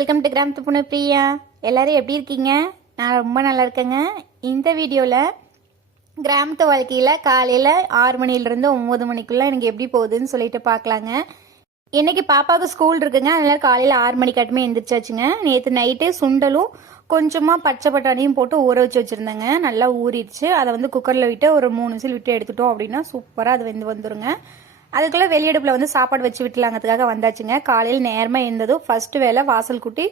Welcome to கிராமத்து பொண்ணு பிரியா. எல்லாரும் எப்படி இருக்கீங்க? நான் ரொம்ப நல்லா இருக்கேங்க. இந்த வீடியோவில் கிராமத்து வாழ்க்கையில் காலையில் 6 மணிலேருந்து 9 மணிக்குள்ளே எனக்கு எப்படி போகுதுன்னு சொல்லிட்டு பார்க்கலாங்க. இன்றைக்கி பாப்பாவுக்கு ஸ்கூல் இருக்குங்க, அதனால் காலையில் 6 மணிக்காட்டுமே எழுந்திரிச்சாச்சுங்க. நேற்று நைட்டு சுண்டலும் கொஞ்சமாக பச்சை பட்டாணியும் போட்டு ஊற வச்சு வச்சுருந்தேங்க. நல்லா ஊறிடுச்சு. அதை வந்து குக்கரில் விட்டு ஒரு 3 விசில் விட்டு எடுத்துட்டோம் அப்படின்னா சூப்பராக அது வந்துருங்க. அதுக்குள்ளே வெளியடுப்பில் வந்து சாப்பாடு வச்சு விட்டுலாங்கிறதுக்காக வந்தாச்சுங்க. காலையில் நேரமாக இருந்ததும் ஃபர்ஸ்ட் வேலை வாசல் கூட்டி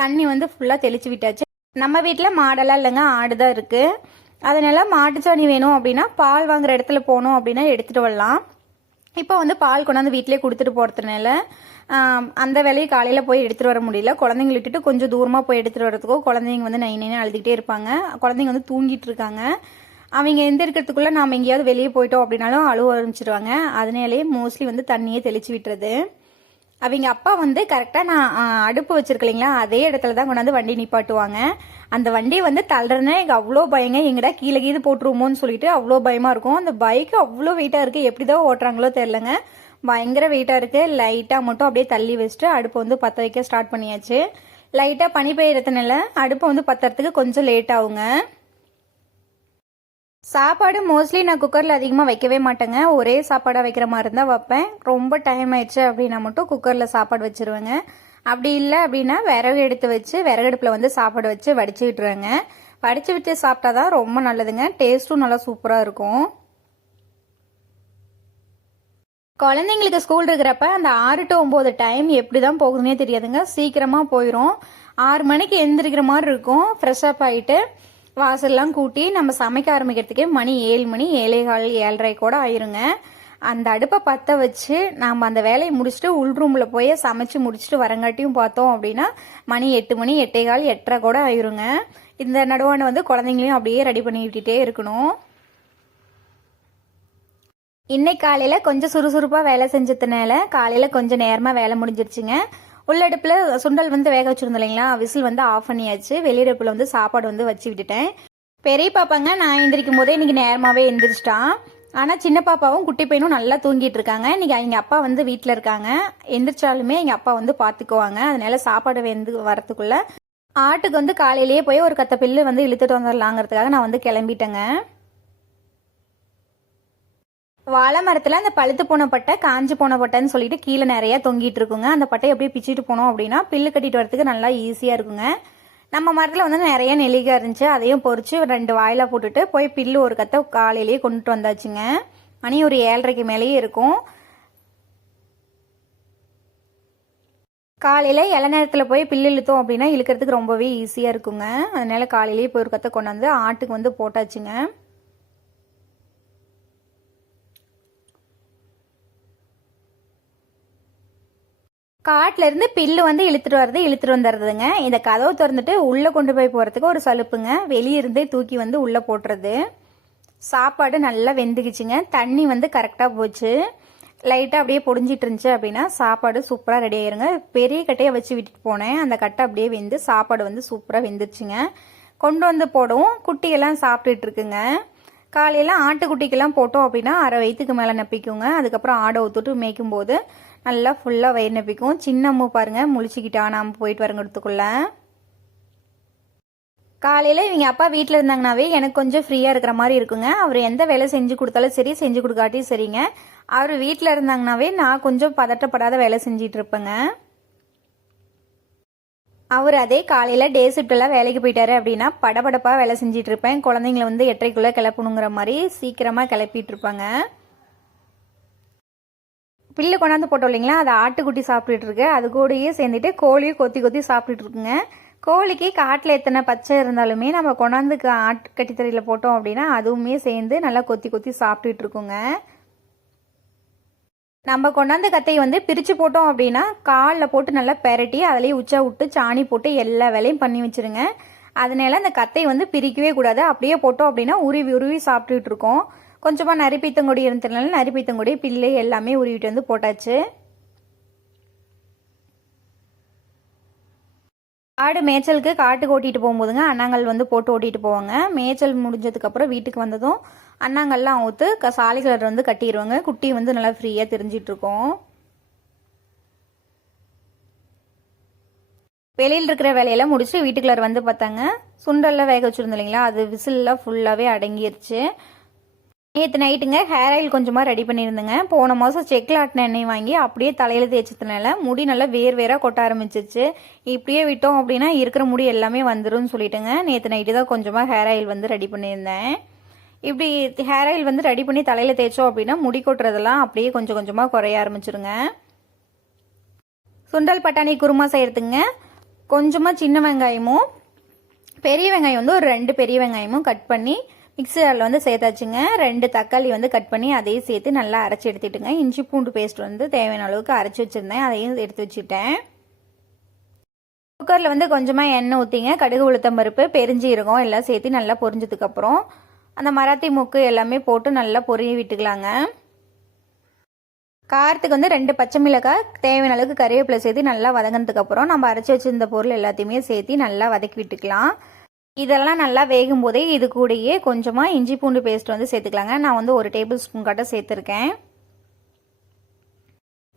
தண்ணி வந்து ஃபுல்லாக தெளிச்சு விட்டாச்சு. நம்ம வீட்டில் மாடெல்லாம் இல்லைங்க, ஆடு தான் இருக்குது. அதனால மாட்டுச்சாணி வேணும் அப்படின்னா பால் வாங்குற இடத்துல போனோம் அப்படின்னா எடுத்துகிட்டு வரலாம். இப்போ வந்து பால் கொண்டாந்து வீட்டிலே கொடுத்துட்டு போகிறதுனால அந்த வேலையை காலையில் போய் எடுத்துகிட்டு வர முடியல. குழந்தைங்க விட்டுட்டு கொஞ்சம் தூரமாக போய் எடுத்துகிட்டு வரதுக்கோ குழந்தைங்க வந்து நைனு அழுதுகிட்டே இருப்பாங்க. குழந்தைங்க வந்து தூங்கிட்டு இருக்காங்க. அவங்க எந்திரிக்கிறதுக்குள்ளே நாம் எங்கேயாவது வெளியே போயிட்டோம் அப்படின்னாலும் அழுவ ஆரம்பிச்சிடுவாங்க. அதனாலேயே மோஸ்ட்லி வந்து தண்ணியே தெளிச்சு விட்டுறது. அவங்க அப்பா வந்து கரெக்டாக நான் அடுப்பு வச்சிருக்கலைங்களா அதே இடத்துல தான் கொண்டாந்து வண்டி நிப்பாட்டுவாங்க. அந்த வண்டி வந்து தள்ளுறதுனா எனக்கு அவ்வளோ பயங்க. எங்கடா கீழே கீழே போட்டுருவோமோன்னு சொல்லிட்டு அவ்வளோ பயமாக இருக்கும். அந்த பைக்கு அவ்வளோ வெயிட்டாக இருக்குது, எப்படி தான் ஓட்டுறாங்களோ தெரிலங்க. பயங்கர வெயிட்டாக இருக்குது. லைட்டாக மட்டும் அப்படியே தள்ளி வச்சுட்டு அடுப்பை வந்து பற்ற வைக்க ஸ்டார்ட் பண்ணியாச்சு. லைட்டாக பனி பெய்யறதுனால அடுப்பை வந்து பற்றுறதுக்கு கொஞ்சம் லேட் ஆகுங்க. சாப்பாடு மோஸ்ட்லி நான் குக்கரில் அதிகமாக வைக்கவே மாட்டேங்க. ஒரே சாப்பாடாக வைக்கிற மாதிரி இருந்தால் வைப்பேன். ரொம்ப டைம் ஆயிடுச்சு அப்படின்னா மட்டும் குக்கரில் சாப்பாடு வச்சுருவேங்க. அப்படி இல்லை அப்படின்னா விறகு எடுத்து வச்சு விறகடுப்பில் வந்து சாப்பாடு வச்சு வடித்து விட்டுருவேங்க. வடித்து விட்டு சாப்பிட்டா தான் ரொம்ப நல்லதுங்க. டேஸ்ட்டும் நல்லா சூப்பராக இருக்கும். குழந்தைங்களுக்கு ஸ்கூல் இருக்கிறப்ப அந்த 6 to 9 டைம் எப்படி தான் போகுதுன்னே தெரியாதுங்க. சீக்கிரமாக போயிடும். 6 மணிக்கு எழுந்திரிக்கிற மாதிரி இருக்கும். ஃப்ரெஷ்அப் ஆகிட்டு வாசல்லாம் கூட்டி நம்ம சமைக்க ஆரம்பிக்கிறதுக்கே மணி 7 மணி 7:15 7:30 கூட ஆயிருங்க. அந்த அடுப்பை பற்ற வச்சு நாம் அந்த வேலையை முடிச்சுட்டு உள் ரூமில் போய் சமைச்சு முடிச்சுட்டு வரங்காட்டியும் பார்த்தோம் அப்படின்னா மணி 8 மணி 8:15 8:30 கூட ஆயிருங்க. இந்த நடுவான வந்து குழந்தைங்களையும் அப்படியே ரெடி பண்ணி விட்டுட்டே இருக்கணும். இன்னைக்கு காலையில் கொஞ்சம் சுறுசுறுப்பாக வேலை செஞ்சதுனால காலையில் கொஞ்சம் நேரமாக வேலை முடிஞ்சிருச்சுங்க. உள்ளடுப்பில் சுண்டல் வந்து வேக வச்சுருந்தோம் இல்லைங்களா, விசில் வந்து ஆஃப் பண்ணியாச்சு. வெளியடுப்பில் வந்து சாப்பாடு வந்து வச்சு விட்டுட்டேன். பெரிய பாப்பாங்க நான் எந்திரிக்கும் போதே இன்றைக்கி நேரமாகவே எந்திரிச்சிட்டான். ஆனால் சின்ன பாப்பாவும் குட்டி பையனும் நல்லா தூங்கிட்டு இருக்காங்க. இன்றைக்கி எங்கள் அப்பா வந்து வீட்டில் இருக்காங்க. எந்திரிச்சாலுமே எங்கள் அப்பா வந்து பார்த்துக்குவாங்க. அதனால சாப்பாடு வெந்து வரத்துக்குள்ளே ஆட்டுக்கு வந்து காலையிலேயே போய் ஒரு கத்த பில்லு வந்து இழுத்துட்டு வந்துடலாங்கிறதுக்காக நான் வந்து கிளம்பிட்டேங்க. வாழை மரத்தில் அந்த பழுத்து போன பட்டை காஞ்சி போன பட்டைன்னு சொல்லிட்டு கீழே நிறைய தொங்கிட்டு இருக்குங்க. அந்த பட்டையை அப்படியே பிச்சுட்டு போனோம் அப்படின்னா பில்லு கட்டிட்டு வரதுக்கு நல்லா ஈஸியாக இருக்குங்க. நம்ம மரத்தில் வந்து நிறைய நெல்லிக்காய் இருந்துச்சு, அதையும் பொறிச்சு 2 வாயில போட்டுட்டு போய் பில்லு ஒரு கத்தை காலையிலேயே கொண்டுட்டு வந்தாச்சுங்க. மணி ஒரு 7:30க்கு மேலேயே இருக்கும். காலையில் இளநேரத்தில் போய் பில்லு இழுத்தோம் அப்படின்னா இழுக்கிறதுக்கு ரொம்பவே ஈஸியாக இருக்குங்க. அதனால காலையிலேயே போய் ஒரு கத்தை கொண்டாந்து ஆட்டுக்கு வந்து போட்டாச்சுங்க. காட்டில இருந்து பில்லு வந்து இழுத்துட்டு வந்துடுறதுங்க. இந்த கதவை திறந்துட்டு உள்ளே கொண்டு போய் போகிறதுக்கு ஒரு சலுப்புங்க. வெளியே இருந்தே தூக்கி வந்து உள்ளே போட்டுறது. சாப்பாடு நல்லா வெந்துக்குச்சுங்க. தண்ணி வந்து கரெக்டாக போச்சு. லைட்டாக அப்படியே பொடிஞ்சிட்டு இருந்துச்சு அப்படின்னா சாப்பாடு சூப்பராக ரெடி ஆயிருங்க. பெரிய கட்டையை வச்சு விட்டுட்டு போனேன். அந்த கட்டை அப்படியே வெந்து சாப்பாடு வந்து சூப்பராக வெந்துருச்சுங்க. கொண்டு வந்து போடவும் குட்டியெல்லாம் சாப்பிட்டுட்டு இருக்குங்க. காலையில் ஆட்டுக்குட்டிக்கெல்லாம் போட்டோம் அப்படின்னா 1/2 வயிற்றுக்கு மேலே நப்பிக்குங்க. அதுக்கப்புறம் ஆடை ஊற்றுட்டு மேய்க்கும் போது நல்லா ஃபுல்லாக வயிறு நப்பிக்கும். சின்னம்மு பாருங்க முழிச்சுக்கிட்டா நாம் போயிட்டு வரங்கிறதுக்குள்ள. காலையில் இவங்க அப்பா வீட்டில் இருந்தாங்கனாவே எனக்கு கொஞ்சம் ஃப்ரீயாக இருக்கிற மாதிரி இருக்குங்க. அவர் எந்த வேலை செஞ்சு கொடுத்தாலும் சரி, செஞ்சு கொடுக்காட்டியும் சரிங்க. அவர் வீட்டில் இருந்தாங்கனாவே நான் கொஞ்சம் பதட்டப்படாத வேலை செஞ்சிட்டு இருப்பேங்க. அவர் அதே காலையில் டே ஷிஃப்டெல்லாம் வேலைக்கு போயிட்டாரு அப்படின்னா படபடப்பாக வேலை செஞ்சிட்டு இருப்பேன். குழந்தைங்களை வந்து 8:30க்குள்ளே கிளப்பணுங்கிற மாதிரி சீக்கிரமாக கிளப்பிட்டு இருப்பாங்க. பில்லு கொண்டாந்து போட்டோம் இல்லைங்களா, அதை ஆட்டுக்குட்டி சாப்பிட்டுட்டு இருக்கு. அது கூடயே சேர்ந்துட்டு கோழியும் கொத்தி கொத்தி சாப்பிட்டுட்டு இருக்குங்க. கோழிக்கு காட்டில் எத்தனை பச்சை இருந்தாலுமே நம்ம கொண்டாந்து ஆட்டு கட்டித்தறியில் போட்டோம் அப்படின்னா அதுவுமே சேர்ந்து நல்லா கொத்தி கொத்தி சாப்பிட்டுட்டு இருக்குங்க. நம்ம கொண்டாந்து கத்தையை வந்து பிரித்து போட்டோம் அப்படின்னா காலில் போட்டு நல்லா பெரட்டி அதிலேயே உச்சா விட்டு சாணி போட்டு எல்லா வேலையும் பண்ணி வச்சுருங்க. அதனால அந்த கத்தையை வந்து பிரிக்கவே கூடாது. அப்படியே போட்டோம் அப்படின்னா உருவி உருவி சாப்பிட்டுட்டு இருக்கோம். கொஞ்சமாக நரிப்பீத்தங்கொடி இருந்ததுனால நரிப்பீத்தங்கொடி பில்லு எல்லாமே உருவிட்டு வந்து போட்டாச்சு. ஆடு மேய்ச்சலுக்கு காட்டுக்கு ஓட்டிகிட்டு போகும்போதுங்க அண்ணாங்கல் வந்து போட்டு ஓட்டிகிட்டு போவாங்க. மேய்ச்சல் முடிஞ்சதுக்கப்புறம் வீட்டுக்கு வந்ததும் அண்ணாங்கல்லாம் ஊற்று சாலி கலர் வந்து கட்டிடுவாங்க. குட்டி வந்து நல்லா ஃப்ரீயாக தெரிஞ்சிட்ருக்கோம். வெளியில் இருக்கிற வேலையெல்லாம் முடிச்சு வீட்டுக்குள்ளார வந்து பார்த்தாங்க, சுண்டல்லாம் வேக வச்சுருந்தோம் இல்லைங்களா, அது விசில்லாம் ஃபுல்லாகவே அடங்கிருச்சு. நேற்று நைட்டுங்க ஹேர் ஆயில் கொஞ்சமாக ரெடி பண்ணியிருந்தேங்க. போன மாதம் செக்கில் ஆட்டின எண்ணெய் வாங்கி அப்படியே தலையில் தேய்ச்சதுனால முடி நல்லா வேர்வேராக கொட்ட ஆரம்பிச்சிச்சு. இப்படியே விட்டோம் அப்படின்னா இருக்கிற முடி எல்லாமே வந்துடும் சொல்லிட்டுங்க நேற்று நைட்டு தான் கொஞ்சமாக ஹேர் ஆயில் வந்து ரெடி பண்ணியிருந்தேன். இப்படி ஹேர் ஆயில் வந்து ரெடி பண்ணி தலையில் தேய்ச்சோம் அப்படின்னா முடி கொட்டுறதெல்லாம் அப்படியே கொஞ்சம் கொஞ்சமாக குறைய ஆரம்பிச்சிருங்க. சுண்டல் பட்டாணி குருமா செய்கிறதுங்க கொஞ்சமாக சின்ன வெங்காயமும் பெரிய வெங்காயம் வந்து ஒரு 2 பெரிய வெங்காயமும் கட் பண்ணி மிக்ஸி ஜாரில் வந்து சேர்த்தாச்சுங்க. 2 தக்காளி வந்து கட் பண்ணி அதையும் சேர்த்து நல்லா அரைச்சி எடுத்துட்டுங்க. இஞ்சி பூண்டு பேஸ்ட் வந்து தேவையான அளவுக்கு அரைச்சி வச்சுருந்தேன், அதையும் எடுத்து வச்சுட்டேன். குக்கரில் வந்து கொஞ்சமாக எண்ணெய் ஊற்றிங்க, கடுகு உளுத்தம் பருப்பு பெருஞ்சீரகம் எல்லாம் சேர்த்து நல்லா பொரிஞ்சதுக்கப்புறம் அந்த மராத்தி மூக்கு எல்லாமே போட்டு நல்லா பொரிய விட்டுக்கலாங்க. காரத்துக்கு வந்து 2 பச்சை மிளகாய் தேவையான அளவுக்கு கறிவேப்பிலை சேர்த்து நல்லா வதங்கினதுக்கப்புறம் நம்ம அரைச்சி வச்சுருந்த பொருள் எல்லாத்தையுமே சேர்த்து நல்லா வதக்கி விட்டுக்கலாம். இதெல்லாம் நல்லா வேகும் போதே இது கூடயே கொஞ்சமாக இஞ்சி பூண்டு பேஸ்ட் வந்து சேர்த்துக்கலாங்க. நான் வந்து 1 டேபிள் ஸ்பூன் கட்ட சேர்த்துருக்கேன்.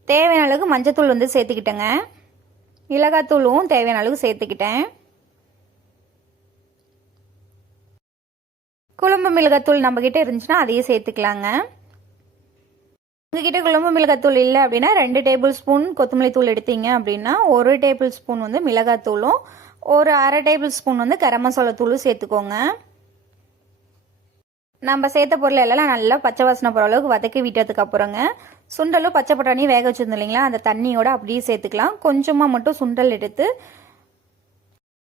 தேவையான அளவுக்கு மஞ்சத்தூள் வந்து சேர்த்துக்கிட்டேங்க. மிளகாத்தூளும் தேவையான அளவுக்கு சேர்த்துக்கிட்டேன். குழம்பு மிளகாத்தூள் நம்மக்கிட்ட இருந்துச்சுன்னா அதையும் சேர்த்துக்கலாங்க. உங்ககிட்ட குழம்பு மிளகாத்தூள் இல்லை அப்படின்னா 2 டேபிள் ஸ்பூன் கொத்தமல்லி தூள் எடுத்தீங்க அப்படின்னா 1 டேபிள் ஸ்பூன் வந்து மிளகாத்தூளும் ஒரு 1/2 டேபிள் ஸ்பூன் வந்து கரம் மசாலா தூளும் சேர்த்துக்கோங்க. நம்ம சேர்த்த பொருள் எல்லாம் நல்லா பச்சை வாசனை போகிற அளவுக்கு வதக்கி விட்டதுக்கு அப்புறங்க சுண்டலும் பச்சை பட்டாணியும் வேக வச்சுருந்தோம் இல்லைங்களா, அந்த தண்ணியோட அப்படியே சேர்த்துக்கலாம். கொஞ்சமாக மட்டும் சுண்டல் எடுத்து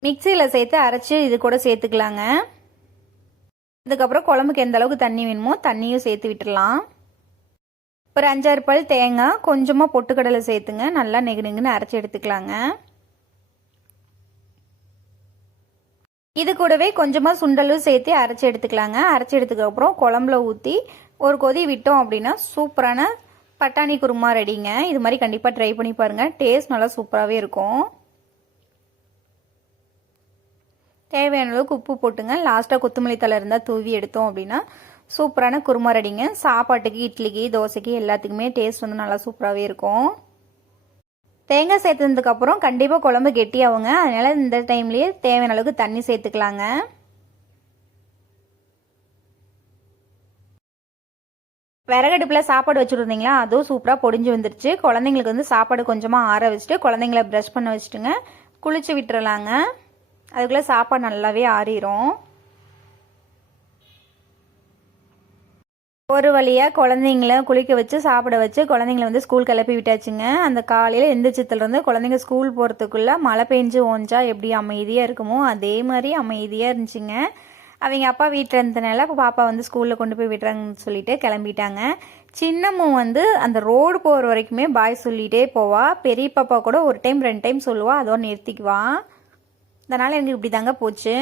மிக்சியில் சேர்த்து அரைச்சி இது கூட சேர்த்துக்கலாங்க. இதுக்கப்புறம் குழம்புக்கு எந்த அளவுக்கு தண்ணி வேணுமோ தண்ணியும் சேர்த்து விட்டுடலாம். ஒரு 5-6 பல் தேங்காய் கொஞ்சமாக பொட்டுக்கடலை சேர்த்துங்க, நல்லா நெகுன்னு அரைச்சி எடுத்துக்கலாங்க. இது கூடவே கொஞ்சமாக சுண்டலும் சேர்த்து அரைச்சி எடுத்துக்கலாங்க. அரைச்சி எடுத்துக்கப்புறம் குழம்புல ஊற்றி ஒரு கொதி விட்டோம் அப்படின்னா சூப்பரான பட்டாணி குருமா ரெடிங்க. இது மாதிரி கண்டிப்பாக ட்ரை பண்ணி பாருங்கள், டேஸ்ட் நல்லா சூப்பராகவே இருக்கும். தேவையான அளவுக்கு உப்பு போட்டுங்க, லாஸ்ட்டாக கொத்தமல்லி தழை இருந்தால் தூவி எடுத்தோம் அப்படின்னா சூப்பரான குருமா ரெடிங்க. சாப்பாட்டுக்கு இட்லிக்கு தோசைக்கு எல்லாத்துக்குமே டேஸ்ட் வந்து நல்லா சூப்பராகவே இருக்கும். தேங்காய் சேர்த்ததுக்கப்புறம் கண்டிப்பாக குழம்பு கெட்டியாகுங்க, அதனால் இந்த டைம்லேயே தேவையான அளவுக்கு தண்ணி சேர்த்துக்கலாங்க. விறகடுப்பில் சாப்பாடு வச்சுருந்தீங்களா, அதுவும் சூப்பராக பொடிஞ்சு வந்துருச்சு. குழந்தைங்களுக்கு வந்து சாப்பாடு கொஞ்சமாக ஆற வச்சுட்டு குழந்தைங்கள ப்ரஷ் பண்ண வச்சுட்டுங்க குளிச்சு விட்டுறலாங்க. அதுக்குள்ளே சாப்பாடு நல்லாவே ஆறிடும். ஒரு வழியாக குழந்தைங்கள குளிக்க வச்சு சாப்பிட வச்சு குழந்தைங்கள வந்து ஸ்கூல் கிளப்பி விட்டாச்சுங்க. அந்த காலையில் எந்திரிச்சத்துலேருந்து குழந்தைங்க ஸ்கூல் போகிறதுக்குள்ளே மழை பெஞ்சு ஓஞ்சா எப்படி அமைதியாக இருக்குமோ அதே மாதிரி அமைதியாக இருந்துச்சுங்க. அவங்க அப்பா வீட்டில் இருந்ததுனால இப்போ பாப்பா வந்து ஸ்கூலில் கொண்டு போய் விடுறாங்கன்னு சொல்லிட்டு கிளம்பிட்டாங்க. சின்னமும் வந்து அந்த ரோடு போகிற வரைக்குமே பாய் சொல்லிகிட்டே போவா. பெரிய பாப்பா கூட 1 டைம் 2 டைம் சொல்லுவா, அதோட நிறுத்திக்குவா. அதனால் எனக்கு இப்படி தாங்க போச்சு.